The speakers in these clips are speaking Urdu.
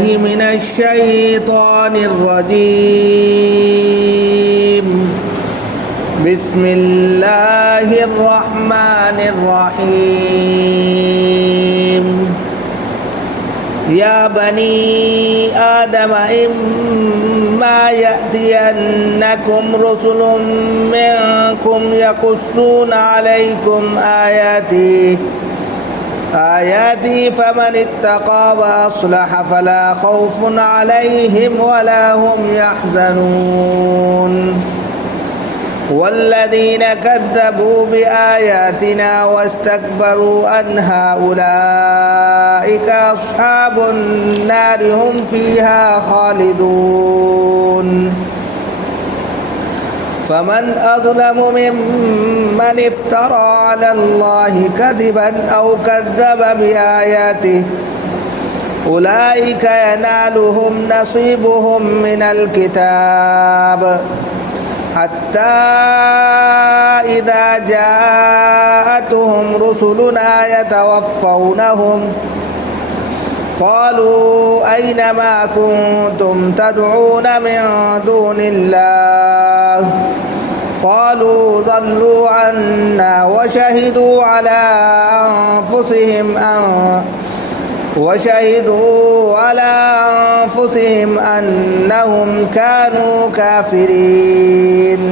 من الشيطان الرجيم. بسم الله الرحمن الرحيم. يا بني آدم إما يأتينكم رسل منكم يقصون عليكم آياتي فمن اتقى وأصلح فلا خوف عليهم ولا هم يحزنون. والذين كذبوا بآياتنا واستكبروا عنها أولئك أصحاب النار هم فيها خالدون. فمن أظلم ممن افترى على الله كذبا أو كذب بآياته أولئك ينالهم نصيبهم من الكتاب حتى إذا جاءتهم رسلنا يتوفونهم قالوا أين ما كنتم تدعون من دون الله قالوا ضلوا عنا وشهدوا على أنفسهم أنهم كانوا كافرين.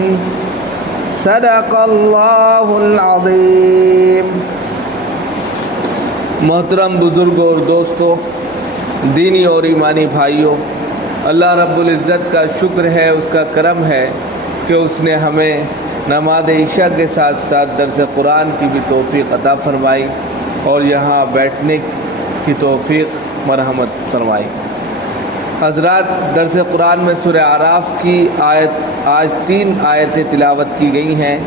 صدق اللہ العظیم. محترم بزرگوں اور دوستوں، دینی اور ایمانی بھائیوں، اللہ رب العزت کا شکر ہے، اس کا کرم ہے کہ اس نے ہمیں نماز عشاء کے ساتھ ساتھ درس قرآن کی بھی توفیق عطا فرمائی اور یہاں بیٹھنے کی توفیق مرحمت فرمائی. حضرات، درس قرآن میں سورہ اعراف کی آج 3 آیتیں تلاوت کی گئی ہیں.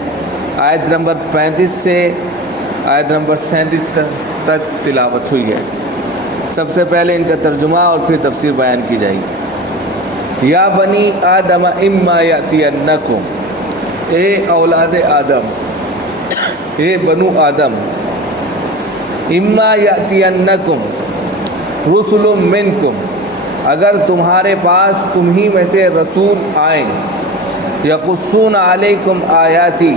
آیت نمبر 35 سے آیت نمبر 37 تک تلاوت ہوئی ہے. سب سے پہلے ان کا ترجمہ اور پھر تفسیر بیان کی جائے گی. یا بنی آدم اما یاتینکم، اے اولاد آدم، اے بنو آدم، اما یاتینکم رسل منکم، اگر تمہارے پاس تمہیں میں سے رسول آئیں، یقصون علیکم آیاتی،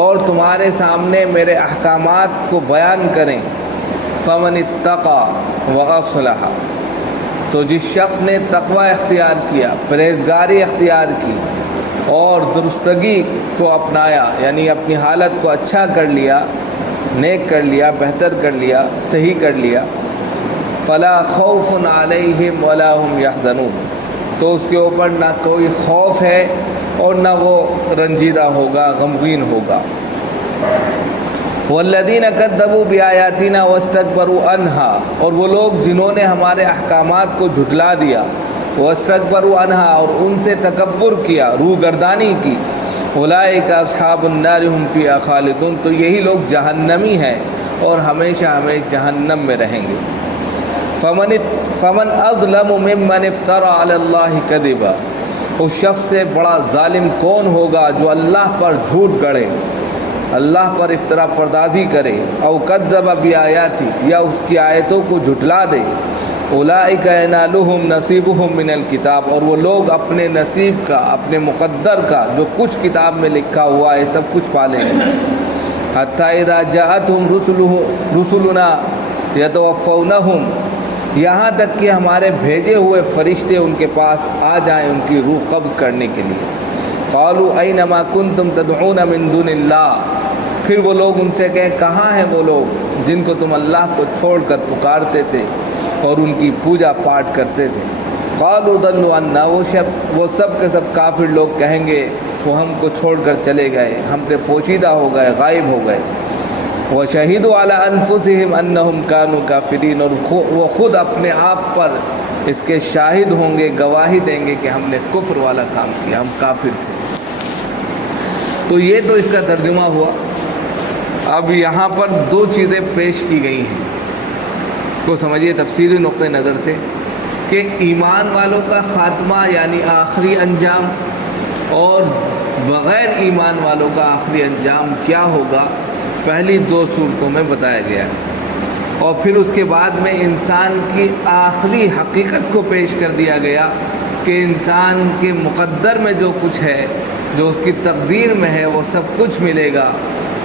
اور تمہارے سامنے میرے احکامات کو بیان کریں، فمن اتقى واصلح، تو جس شخص نے تقوی اختیار کیا، پرہیزگاری اختیار کی اور درستگی کو اپنایا، یعنی اپنی حالت کو اچھا کر لیا، نیک کر لیا، بہتر کر لیا، صحیح کر لیا، فلا خوف علیہم ولا هم یحزنون، تو اس کے اوپر نہ کوئی خوف ہے اور نہ وہ رنجیدہ ہوگا، غمگین ہوگا. والذین کذبوا بآیاتنا واستکبروا عنہا، اور وہ لوگ جنہوں نے ہمارے احکامات کو جھٹلا دیا، واستکبروا عنہا، اور ان سے تکبر کیا، روگردانی کی، اولئک اصحاب النار هم فیہا خالدون، تو یہی لوگ جہنمی ہیں اور ہمیشہ جہنم میں رہیں گے. فمن اظلم ممن افترى علی اللہ کذبا، اس شخص سے بڑا ظالم کون ہوگا جو اللہ پر جھوٹ گڑھے، اللہ پر افترا پردازی کرے، او کذب بآیاتی، یا اس کی آیتوں کو جھٹلا دے. اولئک ینالہم نصیبہم من الکتاب، اور وہ لوگ اپنے نصیب کا، اپنے مقدر کا، جو کچھ کتاب میں لکھا ہوا ہے، سب کچھ پالیں گے. حتی اذا جاءتہم رسلنا یتوفونہم، یہاں تک کہ ہمارے بھیجے ہوئے فرشتے ان کے پاس آ جائیں ان کی روح قبض کرنے کے لیے. قالوا این ما کنتم تدعون من دون اللہ، پھر وہ لوگ ان سے کہیں کہاں ہیں وہ لوگ جن کو تم اللہ کو چھوڑ کر پکارتے تھے اور ان کی پوجا پاٹ کرتے تھے. قالوا ضلوا عنا، وہ سب کے سب کافر لوگ کہیں گے وہ ہم کو چھوڑ کر چلے گئے، ہم سے پوشیدہ ہو گئے، غائب ہو گئے. وشہدوا علی انفسہم انہم کانوا کافرین، اور وہ خود اپنے آپ پر اس کے شاہد ہوں گے، گواہی دیں گے کہ ہم نے کفر والا کام کیا، ہم کافر تھے. تو یہ تو اس کا ترجمہ ہوا. اب یہاں پر 2 چیزیں پیش کی گئی ہیں، اس کو سمجھیے تفسیری نقطہ نظر سے، کہ ایمان والوں کا خاتمہ یعنی آخری انجام، اور بغیر ایمان والوں کا آخری انجام کیا ہوگا، پہلی 2 صورتوں میں بتایا گیا ہے. اور پھر اس کے بعد میں انسان کی آخری حقیقت کو پیش کر دیا گیا کہ انسان کے مقدر میں جو کچھ ہے، جو اس کی تقدیر میں ہے، وہ سب کچھ ملے گا،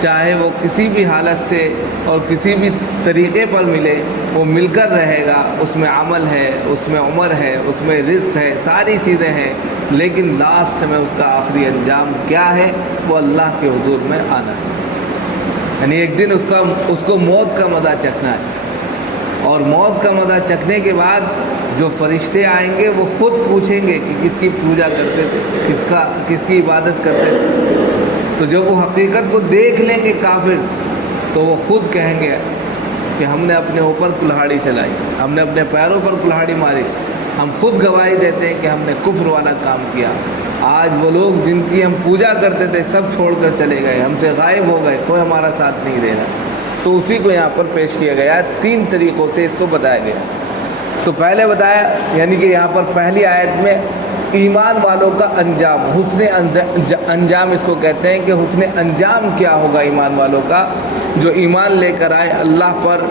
چاہے وہ کسی بھی حالت سے اور کسی بھی طریقے پر ملے، وہ مل کر رہے گا۔ اس میں عمل ہے، اس میں عمر ہے، اس میں رزق ہے، ساری چیزیں ہیں، لیکن لاسٹ میں اس کا آخری انجام کیا ہے؟ وہ اللہ کے حضور میں آنا ہے۔ یعنی ایک دن اس کو موت کا مزہ چکھنا ہے، اور موت کا مزہ چکھنے کے بعد جو فرشتے آئیں گے وہ خود پوچھیں گے کہ کس کی پوجا کرتے تھے، کس کی عبادت کرتے تھے۔ تو جب وہ حقیقت کو دیکھ لیں گے کافر، تو وہ خود کہیں گے کہ ہم نے اپنے اوپر کلہاڑی چلائی، ہم نے اپنے پیروں پر کلہاڑی ماری، ہم خود گواہی دیتے ہیں کہ ہم نے کفر والا کام کیا۔ آج وہ لوگ جن کی ہم پوجا کرتے تھے سب چھوڑ کر چلے گئے، ہم سے غائب ہو گئے، کوئی ہمارا ساتھ نہیں دے رہا۔ تو اسی کو یہاں پر پیش کیا گیا ہے، 3 طریقوں سے اس کو بتایا گیا۔ تو پہلے بتایا، یعنی کہ یہاں پر پہلی آیت میں ایمان والوں کا انجام، حسن انجام اس کو کہتے ہیں کہ حسن انجام کیا ہوگا ایمان والوں کا، جو ایمان لے کر آئے اللہ پر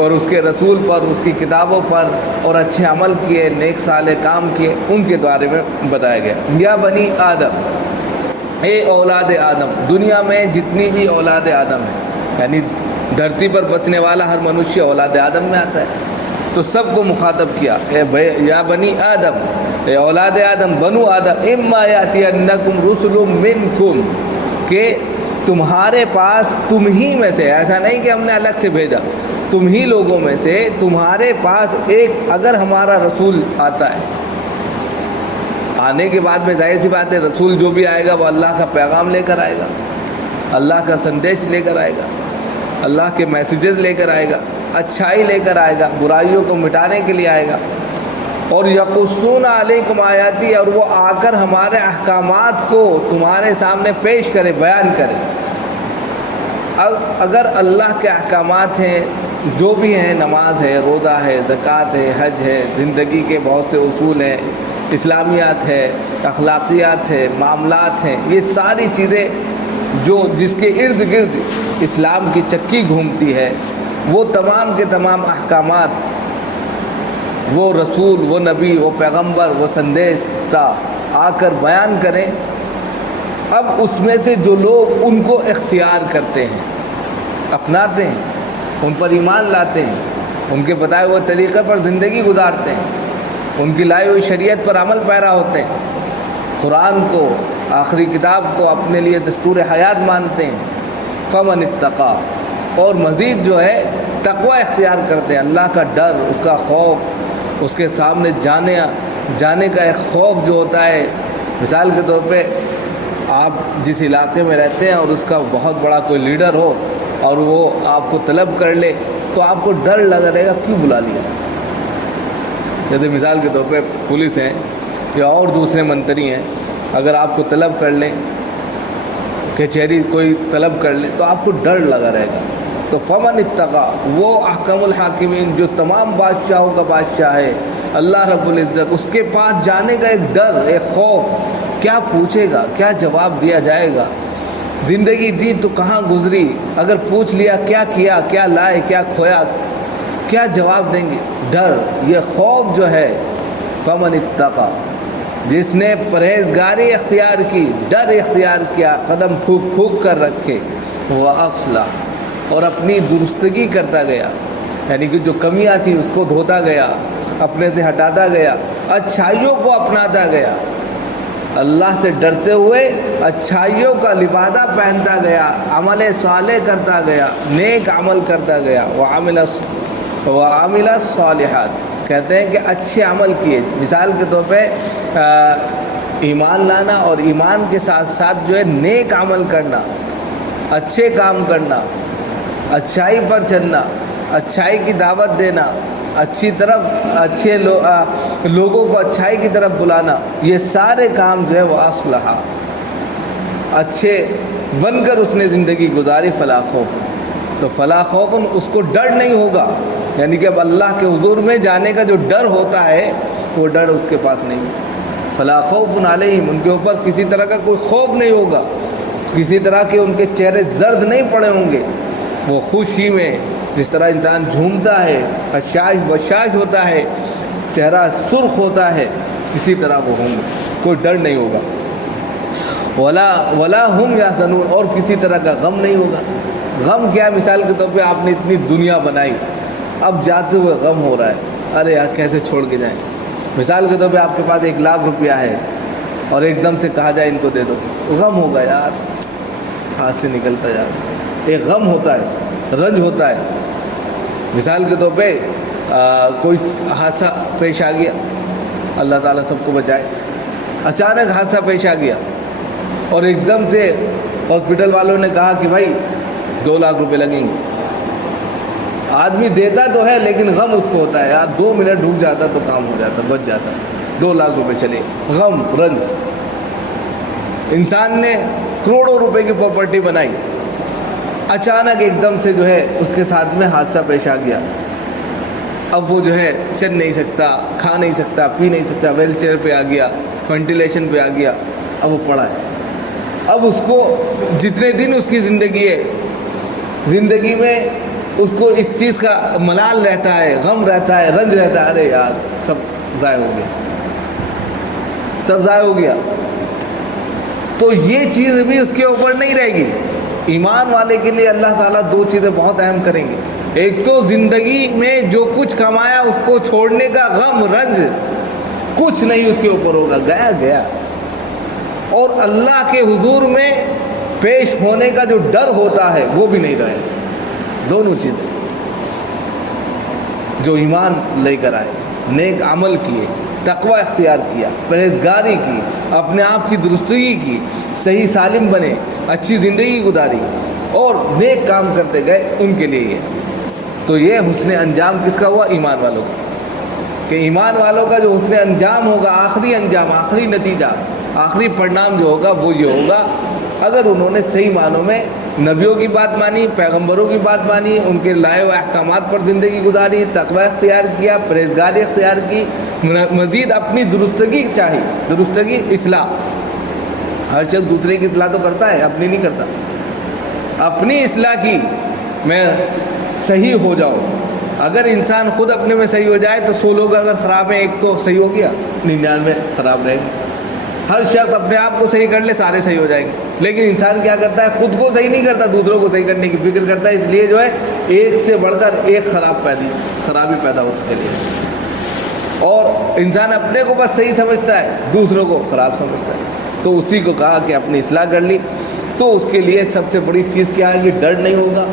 اور اس کے رسول پر، اس کی کتابوں پر، اور اچھے عمل کیے، نیک صالح کام کیے، ان کے بارے میں بتایا گیا۔ یا بنی آدم، اے اولاد آدم، دنیا میں جتنی بھی اولاد آدم ہے، یعنی دھرتی پر بسنے والا ہر منشیہ اولاد آدم میں آتا ہے، تو سب کو مخاطب کیا، یا بنی آدم، اے اولاد آدم، بنو آدم، اما یاتینکم رسل منکم، کہ تمہارے پاس، تم ہی میں سے، ایسا نہیں کہ ہم نے الگ سے بھیجا، تم ہی لوگوں میں سے تمہارے پاس ایک اگر ہمارا رسول آتا ہے، آنے کے بعد میں ظاہر سی بات ہے رسول جو بھی آئے گا وہ اللہ کا پیغام لے کر آئے گا، اللہ کا سندیش لے کر آئے گا، اللہ کے میسیجز لے کر آئے گا، اچھائی لے کر آئے گا، برائیوں کو مٹانے کے لیے آئے گا، اور یقصون علیکم آیاتی، اور وہ آ کر ہمارے احکامات کو تمہارے سامنے پیش کرے، بیان کرے۔ اگر اللہ کے احکامات ہیں جو بھی ہیں، نماز ہے، روزہ ہے، زکوٰۃ ہے، حج ہے، زندگی کے بہت سے اصول ہیں، اسلامیات ہے، اخلاقیات ہے، معاملات ہیں، یہ ساری چیزیں جو جس کے ارد گرد اسلام کی چکی گھومتی ہے، وہ تمام کے تمام احکامات وہ رسول، وہ نبی، وہ پیغمبر، وہ سندیش تا آ کر بیان کریں۔ اب اس میں سے جو لوگ ان کو اختیار کرتے ہیں، اپناتے ہیں، ان پر ایمان لاتے ہیں، ان کے بتائے ہوئے طریقے پر زندگی گزارتے ہیں، ان کی لائی ہوئی شریعت پر عمل پیرا ہوتے ہیں، قرآن کو، آخری کتاب کو اپنے لیے دستور حیات مانتے ہیں، فمن اتقا، اور مزید جو ہے تقوی اختیار کرتے ہیں، اللہ کا ڈر، اس کا خوف، اس کے سامنے جانے کا ایک خوف جو ہوتا ہے۔ مثال کے طور پہ آپ جس علاقے میں رہتے ہیں اور اس کا بہت بڑا کوئی لیڈر ہو اور وہ آپ کو طلب کر لے، تو آپ کو ڈر لگا رہے گا، کیوں بلا لیا؟ جیسے مثال کے طور پہ پولیس ہیں یا اور دوسرے منتری ہیں، اگر آپ کو طلب کر لیں، کچہری کوئی طلب کر لیں، تو آپ کو ڈر لگا رہے گا۔ تو فمن اتقا، وہ احکم الحاکمین، جو تمام بادشاہوں کا بادشاہ ہے اللہ رب العزت، اس کے پاس جانے کا ایک ڈر، ایک خوف، کیا پوچھے گا، کیا جواب دیا جائے گا، زندگی دی تو کہاں گزری، اگر پوچھ لیا کیا کیا، کیا لائے، کیا کھویا، کیا جواب دیں گے، ڈر، یہ خوف جو ہے۔ فمن اتقا، جس نے پرہیزگاری اختیار کی، ڈر اختیار کیا، قدم پھونک پھونک کر رکھے، وہ اصلح، اور اپنی درستگی کرتا گیا، یعنی کہ جو کمیاں تھیں اس کو دھوتا گیا، اپنے سے ہٹاتا گیا، اچھائیوں کو اپناتا گیا، اللہ سے ڈرتے ہوئے اچھائیوں کا لبادہ پہنتا گیا، عمل صالح کرتا گیا، نیک عمل کرتا گیا، وعمل الصالحات، کہتے ہیں کہ اچھے عمل کیے۔ مثال کے طور پہ ایمان لانا اور ایمان کے ساتھ ساتھ جو ہے نیک عمل کرنا، اچھے کام کرنا، اچھائی پر چلنا، اچھائی کی دعوت دینا، اچھے لوگوں کو اچھائی کی طرف بلانا، یہ سارے کام جو ہے وہ اصلحہ، اچھے بن کر اس نے زندگی گزاری۔ فلا خوف، تو فلا خوف، اس کو ڈر نہیں ہوگا، یعنی کہ اب اللہ کے حضور میں جانے کا جو ڈر ہوتا ہے وہ ڈر اس کے پاس نہیں۔ فلا خوف علیہم، ان کے اوپر کسی طرح کا کوئی خوف نہیں ہوگا، کسی طرح کے ان کے چہرے زرد نہیں پڑے ہوں گے، وہ خوشی میں جس طرح انسان جھومتا ہے، حشاش بشاش ہوتا ہے، چہرہ سرخ ہوتا ہے، اسی طرح وہ ہوں گے، کوئی ڈر نہیں ہوگا۔ ولا ہم یحزنون، اور کسی طرح کا غم نہیں ہوگا۔ غم کیا؟ مثال کے طور پہ آپ نے اتنی دنیا بنائی، اب جاتے ہوئے غم ہو رہا ہے، ارے یار کیسے چھوڑ کے جائیں۔ مثال کے طور پہ آپ کے پاس 1 لاکھ روپیہ ہے اور ایک دم سے کہا جائے ان کو دے دو، غم ہوگا یار، ہاتھ سے نکلتا جائے، ایک غم ہوتا ہے، رنج ہوتا ہے۔ مثال کے طور پہ کوئی حادثہ پیش آ گیا، اللہ تعالیٰ سب کو بچائے، اچانک حادثہ پیش آ گیا اور ایک دم سے ہاسپٹل والوں نے کہا کہ بھائی 2 لاکھ روپے لگیں گے۔ آدمی دیتا تو ہے لیکن غم اس کو ہوتا ہے، یار 2 منٹ رک جاتا تو کام ہو جاتا، بچ جاتا، 2 لاکھ روپے چلے، غم رنج۔ انسان نے کروڑوں روپے کی پراپرٹی بنائی، اچانک ایک دم سے جو ہے اس کے ساتھ میں حادثہ پیش آ گیا، اب وہ جو ہے چل نہیں سکتا، کھا نہیں سکتا، پی نہیں سکتا، ویل چیئر پہ آ گیا، وینٹیلیشن پہ آ گیا، اب وہ پڑا ہے۔ اب اس کو جتنے دن اس کی زندگی ہے، زندگی میں اس کو اس چیز کا ملال رہتا ہے، غم رہتا ہے، رنج رہتا ہے، ارے یار سب ضائع ہو گیا، سب ضائع ہو گیا۔ تو یہ چیز بھی اس کے اوپر نہیں رہے گی۔ ایمان والے کے لیے اللہ تعالیٰ 2 چیزیں بہت اہم کریں گے، ایک تو زندگی میں جو کچھ کمایا اس کو چھوڑنے کا غم رنج کچھ نہیں اس کے اوپر ہوگا، گیا گیا، اور اللہ کے حضور میں پیش ہونے کا جو ڈر ہوتا ہے وہ بھی نہیں رہے۔ دونوں چیزیں، جو ایمان لے کر آئے، نیک عمل کیے، تقوی اختیار کیا، پرہیزگاری کی، اپنے آپ کی درستگی کی، صحیح سالم بنے، اچھی زندگی گزاری اور نیک کام کرتے گئے، ان کے لیے یہ۔ تو یہ حسن انجام کس کا ہوا؟ ایمان والوں کا، کہ ایمان والوں کا جو حسن انجام ہوگا، آخری انجام، آخری نتیجہ، آخری پرنام جو ہوگا وہ یہ ہوگا، اگر انہوں نے صحیح معنوں میں نبیوں کی بات مانی، پیغمبروں کی بات مانی، ان کے لائے ہوئے احکامات پر زندگی گزاری، تقوی اختیار کیا، پرہیزگاری اختیار کی، مزید اپنی درستگی چاہی، درستگی اصلاح۔ ہر شخص دوسرے کی اصلاح تو کرتا ہے، اپنی نہیں کرتا، اپنی اصلاح کی، میں صحیح ہو جاؤں۔ اگر انسان خود اپنے میں صحیح ہو جائے تو 100 لوگ اگر خراب ہیں، ایک تو صحیح ہو گیا، 99 خراب رہے گا۔ ہر شخص اپنے آپ کو صحیح کر لے، سارے صحیح ہو جائیں گے۔ لیکن انسان کیا کرتا ہے؟ خود کو صحیح نہیں کرتا، دوسروں کو صحیح کرنے کی فکر کرتا ہے، اس لیے جو ہے ایک سے بڑھ کر ایک خرابی پیدا ہوتی چلی ہے، اور انسان اپنے کو بس صحیح سمجھتا ہے، دوسروں کو خراب سمجھتا ہے۔ تو اسی کو کہا کہ اپنی اصلاح کر لی، تو اس کے لیے سب سے بڑی چیز کیا ہے؟ یہ ڈر نہیں ہوگا،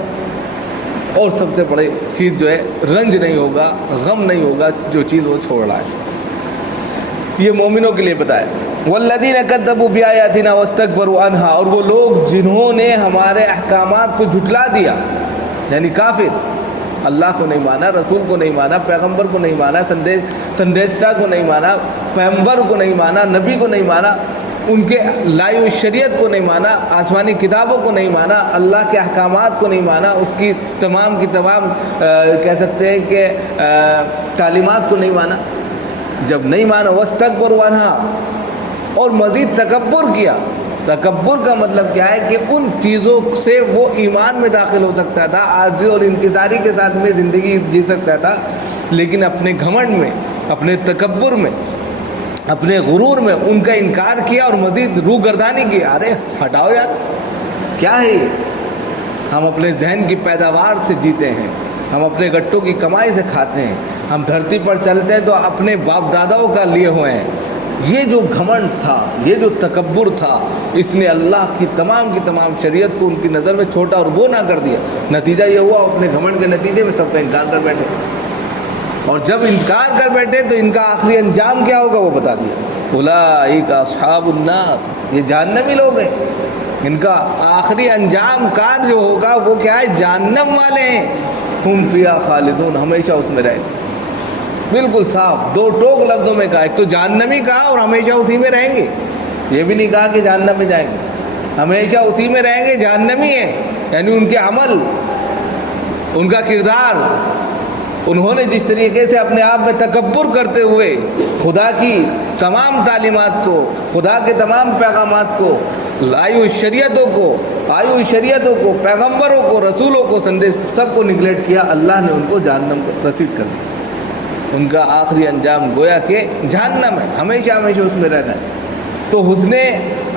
اور سب سے بڑی چیز جو ہے رنج نہیں ہوگا، غم نہیں ہوگا، جو چیز وہ چھوڑ رہا ہے۔ یہ مومنوں کے لیے بتایا۔ والذین کذبوا بآیاتنا واستکبروا عنہا، اور وہ لوگ جنہوں نے ہمارے احکامات کو جھٹلا دیا، یعنی کافر، اللہ کو نہیں مانا، رسول کو نہیں مانا، پیغمبر کو نہیں مانا، سندیشہ کو نہیں مانا، پیغمبر کو نہیں مانا، نبی کو نہیں مانا، ان کے لائی ہوئی شریعت کو نہیں مانا، آسمانی کتابوں کو نہیں مانا، اللہ کے احکامات کو نہیں مانا، اس کی تمام کی تمام کہہ سکتے ہیں کہ تعلیمات کو نہیں مانا۔ جب نہیں مانا، واستکبروا عنہا، اور مزید تکبر کیا۔ تکبر کا مطلب کیا ہے؟ کہ ان چیزوں سے وہ ایمان میں داخل ہو سکتا تھا، عاجزی اور انکساری کے ساتھ میں زندگی جی سکتا تھا، لیکن اپنے گھمنڈ میں، اپنے تکبر میں، اپنے غرور میں ان کا انکار کیا اور مزید روگردانی کی۔ ارے ہٹاؤ یار، کیا ہے یہ؟ ہم اپنے ذہن کی پیداوار سے جیتے ہیں، ہم اپنے گٹوں کی کمائی سے کھاتے ہیں، ہم دھرتی پر چلتے ہیں تو اپنے باپ داداؤں کا لیے ہوئے ہیں۔ یہ جو گھمنڈ تھا، یہ جو تکبر تھا، اس نے اللہ کی تمام شریعت کو ان کی نظر میں چھوٹا اور وہ نہ کر دیا۔ نتیجہ یہ ہوا، اپنے گھمنڈ کے نتیجے میں سب کا انکار کر بیٹھے، اور جب انکار کر بیٹھے تو ان کا آخری انجام کیا ہوگا وہ بتا دیا۔ اولئک اصحاب النار، یہ جہنمی لوگ ہیں، ان کا آخری انجام کار جو ہوگا وہ کیا ہے؟ جہنم والے ہیں۔ ہم فیہا خالدون، ہمیشہ اس میں رہیں گے۔ بالکل صاف 2 ٹوک لفظوں میں کہا، ایک تو جہنمی کہا اور ہمیشہ اسی میں رہیں گے، یہ بھی نہیں کہا کہ جہنم میں جائیں گے، ہمیشہ اسی میں رہیں گے، جہنمی ہیں۔ یعنی ان کے عمل، ان کا کردار، انہوں نے جس طریقے سے اپنے آپ میں تکبر کرتے ہوئے خدا کی تمام تعلیمات کو، خدا کے تمام پیغامات کو، لائی ہوئی شریعتوں کو آئی ہوئی شریعتوں کو، پیغمبروں کو، رسولوں کو، سندیش سب کو نگلیکٹ کیا، اللہ نے ان کو جہنم کو رسید کر دیا۔ ان کا آخری انجام گویا کہ جہنم ہے، ہمیشہ ہمیشہ اس میں رہنا ہے۔ تو حسن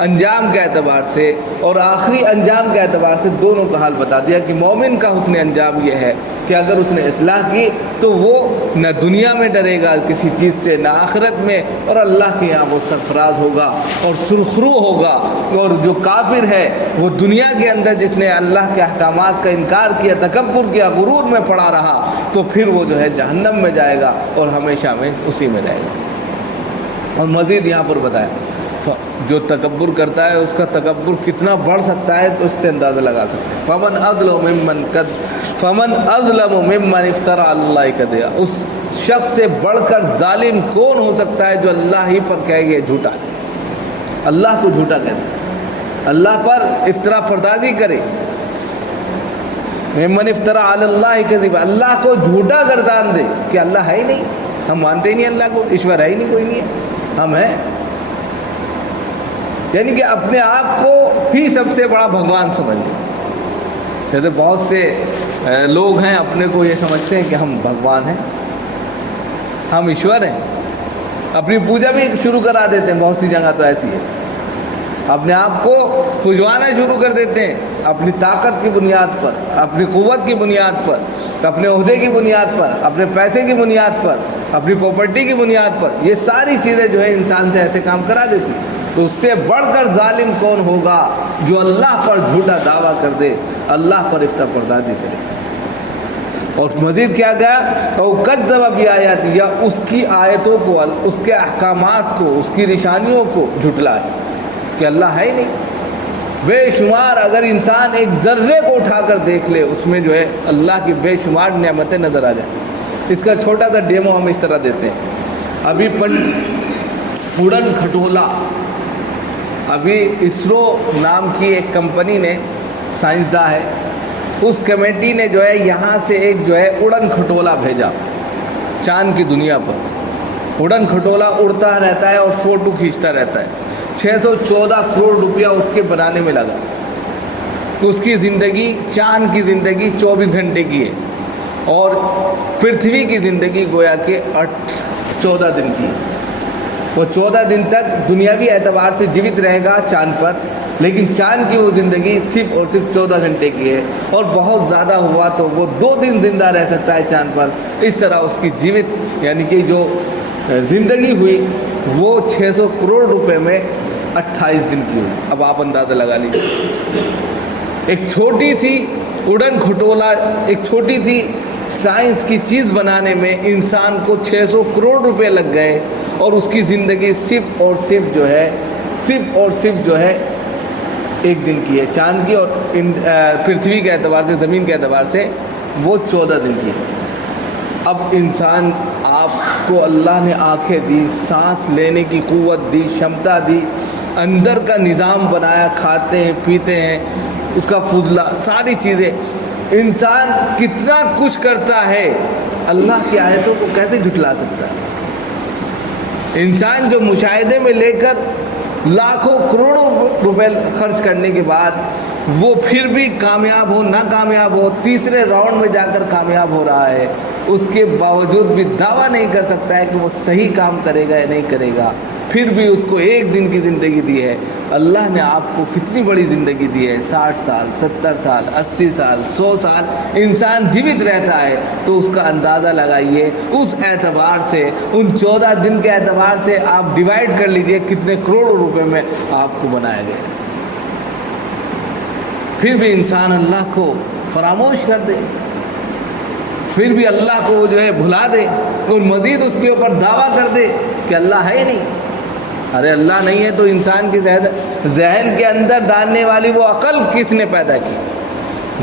انجام کے اعتبار سے اور آخری انجام کے اعتبار سے دونوں کا حال بتا دیا کہ مومن کا حسن انجام یہ ہے کہ اگر اس نے اصلاح کی تو وہ نہ دنیا میں ڈرے گا کسی چیز سے، نہ آخرت میں، اور اللہ کے یہاں وہ سرفراز ہوگا اور سرخرو ہوگا۔ اور جو کافر ہے وہ دنیا کے اندر جس نے اللہ کے احکامات کا انکار کیا، تکبر کیا، غرور میں پڑا رہا، تو پھر وہ جو ہے جہنم میں جائے گا اور ہمیشہ میں اسی میں رہے گا۔ اور مزید یہاں پر بتایا جو تکبر کرتا ہے اس کا تکبر کتنا بڑھ سکتا ہے تو اس سے اندازہ لگا سکتے ہیں۔ فمن اظلم ممن افترى علی اللہ کذبا، اس شخص سے بڑھ کر ظالم کون ہو سکتا ہے جو اللہ ہی پر کہے یہ جھوٹا ہے، اللہ کو جھوٹا کہے، اللہ پر افترا پردازی کرے۔ ممن افترى علی اللہ کذبا، اللہ کو جھوٹا گردان دے کہ اللہ ہے ہی نہیں، ہم مانتے ہی نہیں اللہ کو، ایشور ہے ہی نہیں، کوئی نہیں ہے، ہم ہیں، یعنی کہ اپنے آپ کو ہی سب سے بڑا بھگوان سمجھ لیں۔ جیسے بہت سے لوگ ہیں اپنے کو یہ سمجھتے ہیں کہ ہم بھگوان ہیں، ہم ایشور ہیں، اپنی پوجا بھی شروع کرا دیتے ہیں، بہت سی جگہ تو ایسی ہے، اپنے آپ کو پجوانا شروع کر دیتے ہیں اپنی طاقت کی بنیاد پر، اپنی قوت کی بنیاد پر، اپنے عہدے کی بنیاد پر، اپنے پیسے کی بنیاد پر، اپنی پراپرٹی کی بنیاد پر۔ یہ ساری چیزیں جو ہے انسان سے ایسے کام کرا دیتی ہیں۔ تو اس سے بڑھ کر ظالم کون ہوگا جو اللہ پر جھوٹا دعویٰ کر دے، اللہ پر افترا پردازی کرے۔ اور مزید کیا گیا، او کذب بآیات، یا اس کی آیتوں کو، اس کے احکامات کو، اس کی نشانیوں کو جھٹلائے کہ اللہ ہے ہی نہیں۔ بے شمار اگر انسان ایک ذرے کو اٹھا کر دیکھ لے اس میں جو ہے اللہ کی بے شمار نعمتیں نظر آ جائیں۔ اس کا چھوٹا سا ڈیمو ہم اس طرح دیتے ہیں۔ ابھی اڑن کھٹولا، ابھی اسرو نام کی ایک کمپنی نے، سائنسداں ہے، اس کمیٹی نے جو ہے یہاں سے ایک جو ہے اڑن کھٹولا بھیجا چاند کی دنیا پر۔ اڑن کھٹولا اڑتا رہتا ہے اور فوٹو کھینچتا رہتا ہے۔ 614 کروڑ روپیہ اس کے بنانے میں لگا۔ اس کی زندگی، چاند کی زندگی 24 گھنٹے کی ہے اور پرتھوی کی زندگی گویا کہ 14 دن کی ہے۔ وہ 14 دن تک دنیاوی اعتبار سے جیوت رہے گا چاند پر، لیکن چاند کی وہ زندگی صرف اور صرف 14 گھنٹے کی ہے، اور بہت زیادہ ہوا تو وہ 2 دن زندہ رہ سکتا ہے چاند پر۔ اس طرح اس کی جیوت یعنی کہ جو زندگی ہوئی وہ 600 کروڑ روپے میں 28 دن کی ہوئی۔ اب آپ اندازہ لگا لیجیے، ایک چھوٹی سی اڑن کھٹولا، ایک چھوٹی سی سائنس کی چیز بنانے میں انسان کو 600 کروڑ روپے لگ گئے، اور اس کی زندگی صرف اور صرف جو ہے 1 دن کی ہے چاند کی، اور پرتھوی کے اعتبار سے، زمین کے اعتبار سے وہ 14 دن کی ہے۔ اب انسان، آپ کو اللہ نے آنکھیں دی، سانس لینے کی قوت دی، شمتا دی، اندر کا نظام بنایا، کھاتے ہیں، پیتے ہیں، اس کا فضلہ، ساری چیزیں، انسان کتنا کچھ کرتا ہے، اللہ کی آیتوں کو کیسے جھٹلا سکتا ہے؟ انسان جو مشاہدے میں لے کر لاکھوں کروڑوں روپے خرچ کرنے کے بعد وہ پھر بھی کامیاب ہو، ناکامیاب ہو، تیسرے راؤنڈ میں جا کر کامیاب ہو رہا ہے، اس کے باوجود بھی دعویٰ نہیں کر سکتا ہے کہ وہ صحیح کام کرے گا یا نہیں کرے گا، پھر بھی اس کو 1 دن کی زندگی دی ہے۔ اللہ نے آپ کو کتنی بڑی زندگی دی ہے، 60 سال، 70 سال، 80 سال، 100 سال انسان جیوت رہتا ہے، تو اس کا اندازہ لگائیے، اس اعتبار سے، ان 14 دن کے اعتبار سے آپ ڈیوائڈ کر لیجئے کتنے کروڑوں روپے میں آپ کو بنایا گیا۔ پھر بھی انسان اللہ کو فراموش کر دے، پھر بھی اللہ کو جو ہے بھلا دے، اور مزید اس کے اوپر دعویٰ کر دے کہ اللہ ہے ہی نہیں۔ ارے اللہ نہیں ہے تو انسان کی ذہن کے اندر ڈالنے والی وہ عقل کس نے پیدا کی،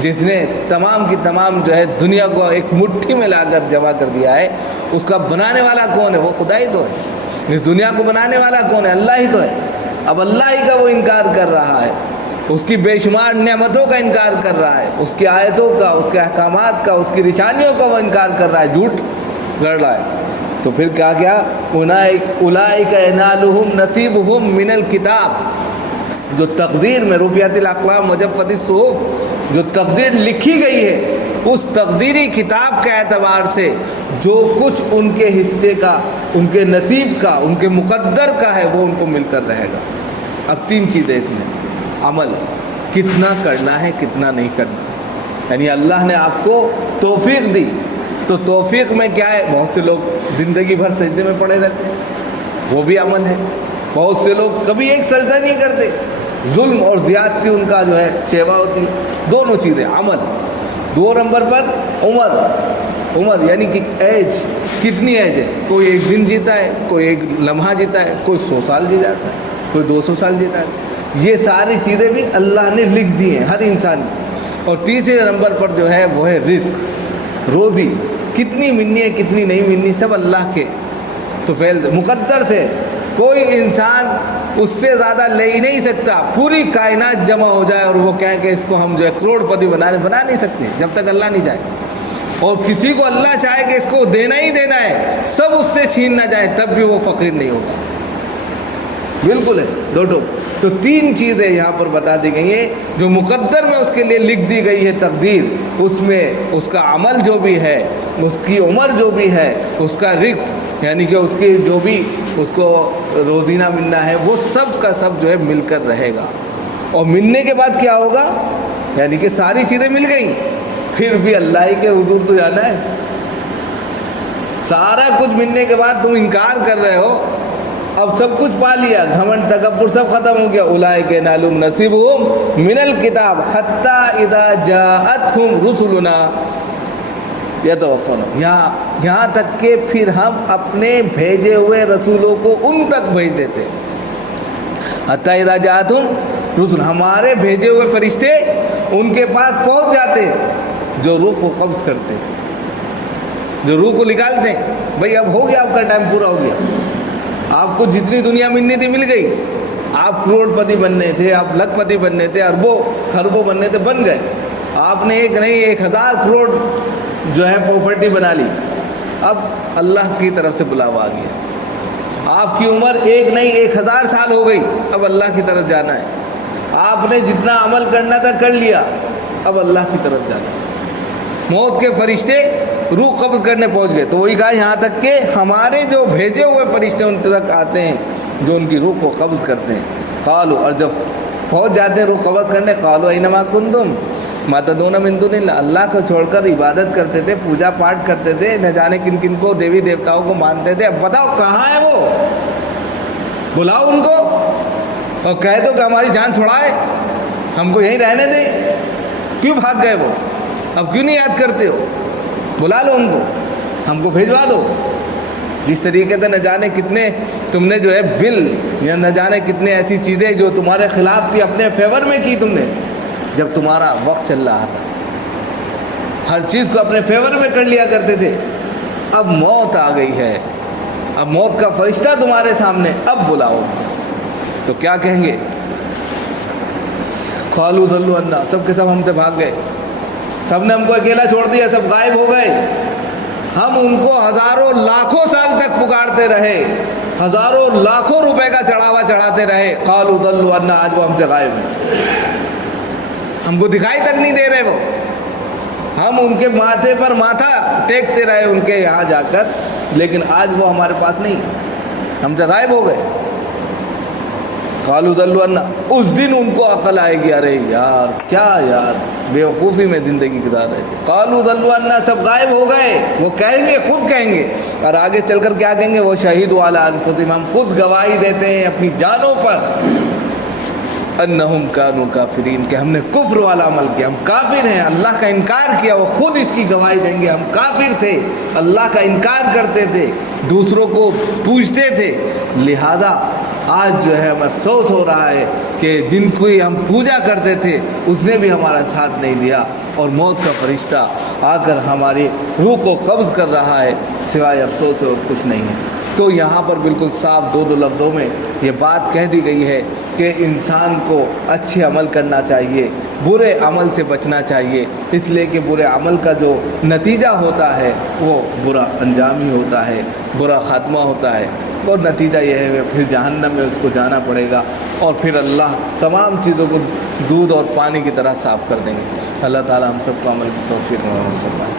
جس نے تمام کی تمام جو ہے دنیا کو ایک مٹھی میں لا کر جمع کر دیا ہے؟ اس کا بنانے والا کون ہے؟ وہ خدا ہی تو ہے۔ اس دنیا کو بنانے والا کون ہے؟ اللہ ہی تو ہے۔ اب اللہ ہی کا وہ انکار کر رہا ہے، اس کی بے شمار نعمتوں کا انکار کر رہا ہے، اس کی آیتوں کا، اس کے احکامات کا، اس کی نشانیوں کا وہ انکار کر رہا ہے، جھوٹ گڑ رہا ہے۔ تو پھر کیا اولئک ینالہم نصیبہم من الکتاب، جو تقدیر میں رفعت الاقلام وجفت الصحف جو تقدیر لکھی گئی ہے، اس تقدیری کتاب کے اعتبار سے جو کچھ ان کے حصے کا، ان کے نصیب کا، ان کے مقدر کا ہے، وہ ان کو مل کر رہے گا۔ اب 3 چیزیں اس میں، عمل کتنا کرنا ہے، کتنا نہیں کرنا ہے، یعنی اللہ نے آپ کو توفیق دی، تو توفیق میں کیا ہے؟ بہت سے لوگ زندگی بھر سجدے میں پڑے رہتے ہیں، وہ بھی عمل ہے۔ بہت سے لوگ کبھی ایک سجدہ نہیں کرتے، ظلم اور زیادتی ان کا جو ہے شیوا ہوتی ہے۔ دونوں چیزیں، عمل۔ 2 نمبر پر عمر یعنی کہ ایج، کتنی ایج ہے؟ کوئی 1 دن جیتا ہے، کوئی 1 لمحہ جیتا ہے، کوئی 100 سال جی جاتا ہے، کوئی 200 سال جیتا ہے۔ یہ ساری چیزیں بھی اللہ نے لکھ دی ہیں ہر انسان کی۔ اور تیسرے نمبر پر جو ہے وہ ہے رزق، روزی، کتنی ملنی ہے کتنی نہیں ملنی، سب اللہ کے تو فعل مقدر سے کوئی انسان اس سے زیادہ لے ہی نہیں سکتا۔ پوری کائنات جمع ہو جائے اور وہ کہیں کہ اس کو ہم جو ہے کروڑ پتی بنا نہیں سکتے جب تک اللہ نہیں چاہے، اور کسی کو اللہ چاہے کہ اس کو دینا ہی دینا ہے، سب اس سے چھین نہ جائے، تب بھی وہ فقیر نہیں ہوتا۔ بالکل ہے دوٹو۔ تو 3 چیزیں یہاں پر بتا دی گئی ہیں جو مقدر میں اس کے لیے لکھ دی گئی ہے تقدیر، اس میں اس کا عمل جو بھی ہے، اس کی عمر جو بھی ہے، اس کا رزق یعنی کہ اس کی جو بھی اس کو روزینہ ملنا ہے، وہ سب کا سب جو ہے مل کر رہے گا۔ اور ملنے کے بعد کیا ہوگا؟ یعنی کہ ساری چیزیں مل گئیں، پھر بھی اللہ ہی کے حضور تو جانا ہے۔ سارا کچھ ملنے کے بعد تم انکار کر رہے ہو، اب سب کچھ پا لیا، گھمنڈ تکبر سب ختم ہو گیا۔ اولئک ینالہم نصیبہم من الکتاب حتی اذا جاءتہم رسلنا یتوفونہم، یہاں تک کہ پھر ہم اپنے بھیجے ہوئے رسولوں کو ان تک بھیج دیتے۔ حتی اذا جاءتہم رسل، ہمارے بھیجے ہوئے فرشتے ان کے پاس پہنچ جاتے جو روح کو قبض کرتے، جو روح کو نکالتے ہیں۔ بھئی اب ہو گیا، آپ کا ٹائم پورا ہو گیا، آپ کو جتنی دنیا ملنی تھی مل گئی، آپ کروڑ پتی بننے تھے، آپ لکھ پتی بننے تھے، اربوں خربوں بننے تھے، بن گئے۔ آپ نے 1 نہیں 1000 کروڑ جو ہے پراپرٹی بنا لی، اب اللہ کی طرف سے بلاوا آ گیا۔ آپ کی عمر 1 نہیں 1000 سال ہو گئی، اب اللہ کی طرف جانا ہے۔ آپ نے جتنا عمل کرنا تھا کر لیا، اب اللہ کی طرف جانا ہے۔ موت کے فرشتے روح قبض کرنے پہنچ گئے، تو وہی کہا یہاں تک کہ ہمارے جو بھیجے ہوئے فرشتے ان تک آتے ہیں جو ان کی روح کو قبض کرتے ہیں۔ قالوا، اور جب پہنچ جاتے ہیں روح قبض کرنے، قالوا اینما کنتم ما تدعون من دون اللہ، اللہ کو چھوڑ کر عبادت کرتے تھے، پوجا پاٹ کرتے تھے، نہ جانے کن کن کو دیوی دیوتاؤں کو مانتے تھے، اب بتاؤ کہاں ہے وہ؟ بلاؤ ان کو اور کہہ دو کہ ہماری جان چھڑائے، ہم کو یہیں رہنے دیں۔ کیوں بھاگ گئے وہ؟ اب کیوں نہیں یاد کرتے ہو؟ بلا لو ان کو، ہم کو بھیجوا دو۔ جس طریقے سے نہ جانے کتنے تم نے جو ہے بل یا نہ جانے کتنے ایسی چیزیں جو تمہارے خلاف تھی اپنے فیور میں کی تم نے، جب تمہارا وقت چل رہا تھا ہر چیز کو اپنے فیور میں کر لیا کرتے تھے۔ اب موت آ گئی ہے، اب موت کا فرشتہ تمہارے سامنے، اب بلاؤ تو کیا کہیں گے؟ قالوا ضلوا عنا، سب کے سب ہم سے بھاگ گئے، سب نے ہم کو اکیلا چھوڑ دیا، سب غائب ہو گئے۔ ہم ان کو ہزاروں لاکھوں سال تک پکارتے رہے، ہزاروں لاکھوں روپے کا چڑھاوا چڑھاتے رہے۔ قالوا ضلوا عنا، آج وہ ہم سے غائب ہیں، ہم کو دکھائی تک نہیں دے رہے وہ۔ ہم ان کے ماتھے پر ماتھا ٹیکتے رہے ان کے یہاں جا کر، لیکن آج وہ ہمارے پاس نہیں، ہم سے غائب ہو گئے۔ قالوا ضلوا عنا، اس دن ان کو عقل آئے گی، ارے یار کیا یار بیوقوفی میں زندگی گزار رہے تھے۔ قالوا ضلوا عنا، سب غائب ہو گئے۔ وہ کہیں گے، خود کہیں گے، اور آگے چل کر کیا کہیں گے؟ وہ شہیدوا علی انفسہم، ہم خود گواہی دیتے ہیں اپنی جانوں پر، انہم کانوا کافرین، کہ ہم نے کفر والا عمل کیا، ہم کافر ہیں، اللہ کا انکار کیا۔ وہ خود اس کی گواہی دیں گے، ہم کافر تھے، اللہ کا انکار کرتے تھے، دوسروں کو پوجتے تھے۔ لہذا آج جو ہے ہمیں افسوس ہو رہا ہے کہ جن کو ہم پوجا کرتے تھے اس نے بھی ہمارا ساتھ نہیں دیا، اور موت کا فرشتہ آ کر ہماری روح کو قبض کر رہا ہے، سوائے افسوس اور کچھ نہیں ہے۔ تو یہاں پر بالکل صاف 2 لفظوں میں یہ بات کہہ دی گئی ہے کہ انسان کو اچھے عمل کرنا چاہیے، برے عمل سے بچنا چاہیے، اس لیے کہ برے عمل کا جو نتیجہ ہوتا ہے وہ برا انجام ہی ہوتا ہے، برا خاتمہ ہوتا ہے۔ اور نتیجہ یہ ہے کہ پھر جہنم میں اس کو جانا پڑے گا، اور پھر اللہ تمام چیزوں کو دودھ اور پانی کی طرح صاف کر دیں گے۔ اللہ تعالی ہم سب کو عمل کی توفیق عطا فرمائے۔